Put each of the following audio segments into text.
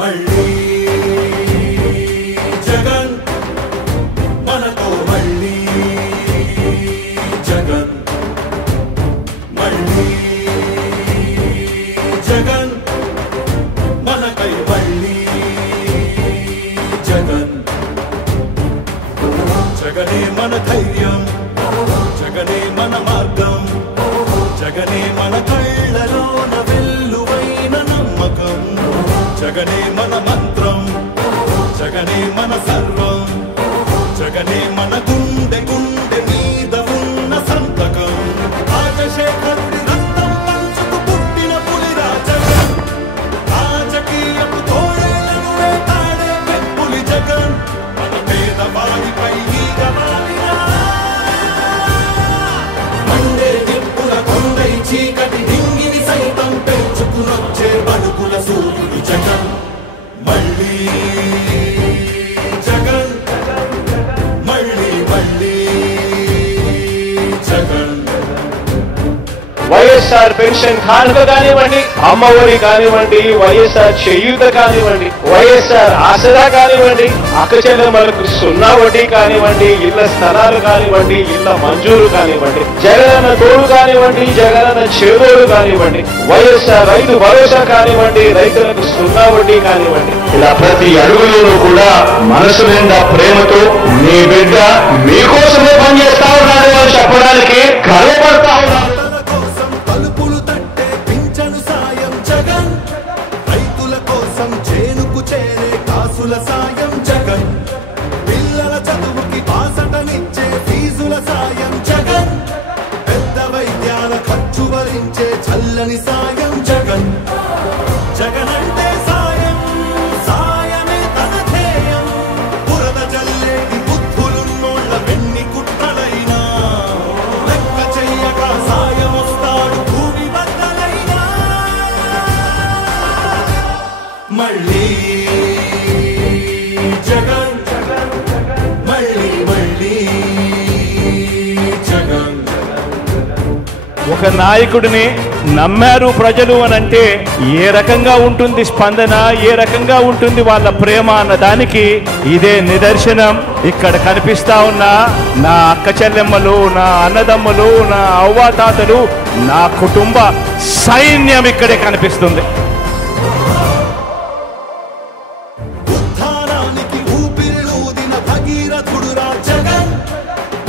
మళ్ళీ జగన్ మనతో మళ్ళీ జగన్ మళ్ళీ జగన్ మనకై మళ్ళీ జగన్ జగనే మన ధైర్యం జగనే మన మార్గం జగనే మన కళ్ళలోన వెల్లువైన నమ్మకం జగనే మన మంత్రం జగనే మన సర్వం జగనే మన గుండె గుండె మీద ఉన్న సంతకం రాజశేఖరుడి రక్తం పంచుకు పుట్టిన పులిరా జగన్ రాజకీయపు తోడేళ్లను వేటాడే పెప్పులి జగన్ మన పేదవాడిపై ఈగ వాలినా మండే నిప్పుల కొండై చీకటి డింగిని సైతం పెంచుకునొచ్చే బడుకుల సూర్యుడి జగన్ మళ్ళీ జగన్ మళ్ళీ మళ్ళీ జగన్ వైఎస్ఆర్ పెన్షన్ కానుక కానివ్వండి, అమ్మఒడి కానివ్వండి, వైఎస్ఆర్ చేయూత కానివ్వండి, వైఎస్ఆర్ ఆసరా కానివ్వండి, అక్క చెల్లెమ్మలకు 0 వడ్డీ కానివ్వండి, ఇళ్ల స్థలాలు కానివ్వండి, ఇళ్ల మంజూరు కానివ్వండి, జగనన్న తోడు కానివ్వండి, జగనన్న చేదోడు కానివ్వండి, వైఎస్ఆర్ రైతు భరోసా కానివ్వండి, రైతులకు 0 వడ్డీ కానివ్వండి, ఇలా ప్రతి అడుగులోనూ కూడా మనసు నిండా ప్రేమతో మీ బిడ్డ మీకోసమే పనిచేస్తా ఉన్నాడు అని చెప్పడానికి గర్వపడతా ఉన్నాడు. కాసుల సాయం జగన్ పిల్లల చదువుకి బాసటనిచ్చే ఫీజుల సాయం జగన్ పెద్ద వైద్యాల ఖర్చు భరించే చల్లని సాయం జగన్ జగన్ అంటే సాయం సాయమే తన ధ్యేయం బురద జల్లేది బుద్ధులున్నోళ్ళ వెన్ని కుట్రలైనా లెక్క చెయ్యక సాయం వస్తాడు భూమి బద్దలైనా మళ్ళీ జగన్ మళ్ళీ మళ్ళీ జగన్ ఒక నాయకుడిని నమ్మారు ప్రజలు అని అంటే ఏ రకంగా ఉంటుంది స్పందన, ఏ రకంగా ఉంటుంది వాళ్ళ ప్రేమ అన్న దానికి ఇదే నిదర్శనం. ఇక్కడ కనిపిస్తా ఉన్న నా అక్క చెల్లెమ్మలు, నా అన్నదమ్ములు, నా అవ్వాతాతలు, నా కుటుంబ సైన్యం ఇక్కడే కనిపిస్తుంది.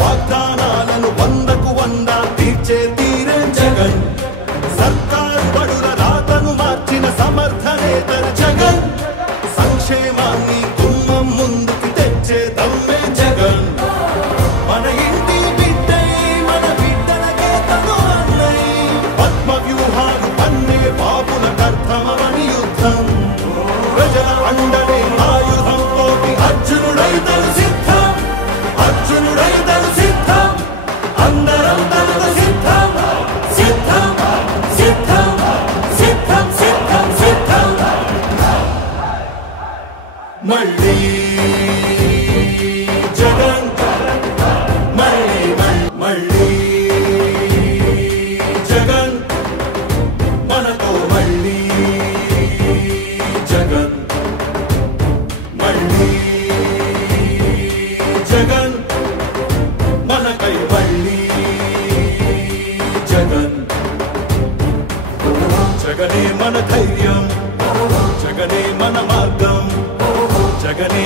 వాగ్దానాలను 100కు 100 తీర్చే తీరే జగన్ సర్కారు బడుల రాతను మార్చిన సమర్థనేతర జగన్ సంక్షేమాన్ని గుమ్మం ముందుకు తెచ్చే దమ్మే జగన్ మన ఇంటి బిడ్డై మన బిడ్డలకే తను అన్నై పద్మ వ్యూహాలు పన్నే బాబుల కర్తమని యుద్ధం ప్రజల అండనే ఆయుధంతో అర్జునుడైతను సిద్ధం అర్జునుడైతను సిద్ధం అందరం తనకు సిద్ధం సిద్ధం సిద్ధం సిద్ధం సిద్ధం సిద్ధం మళ్ళీ జగన్ మళ్ళీ మళ్ళీ జగన్ మనతో మళ్ళీ జగన్ మళ్ళీ జగన్ మనకై మళ్ళీ జగన్ జగనే మన ధైర్యం జగనే మన మార్గం జగనే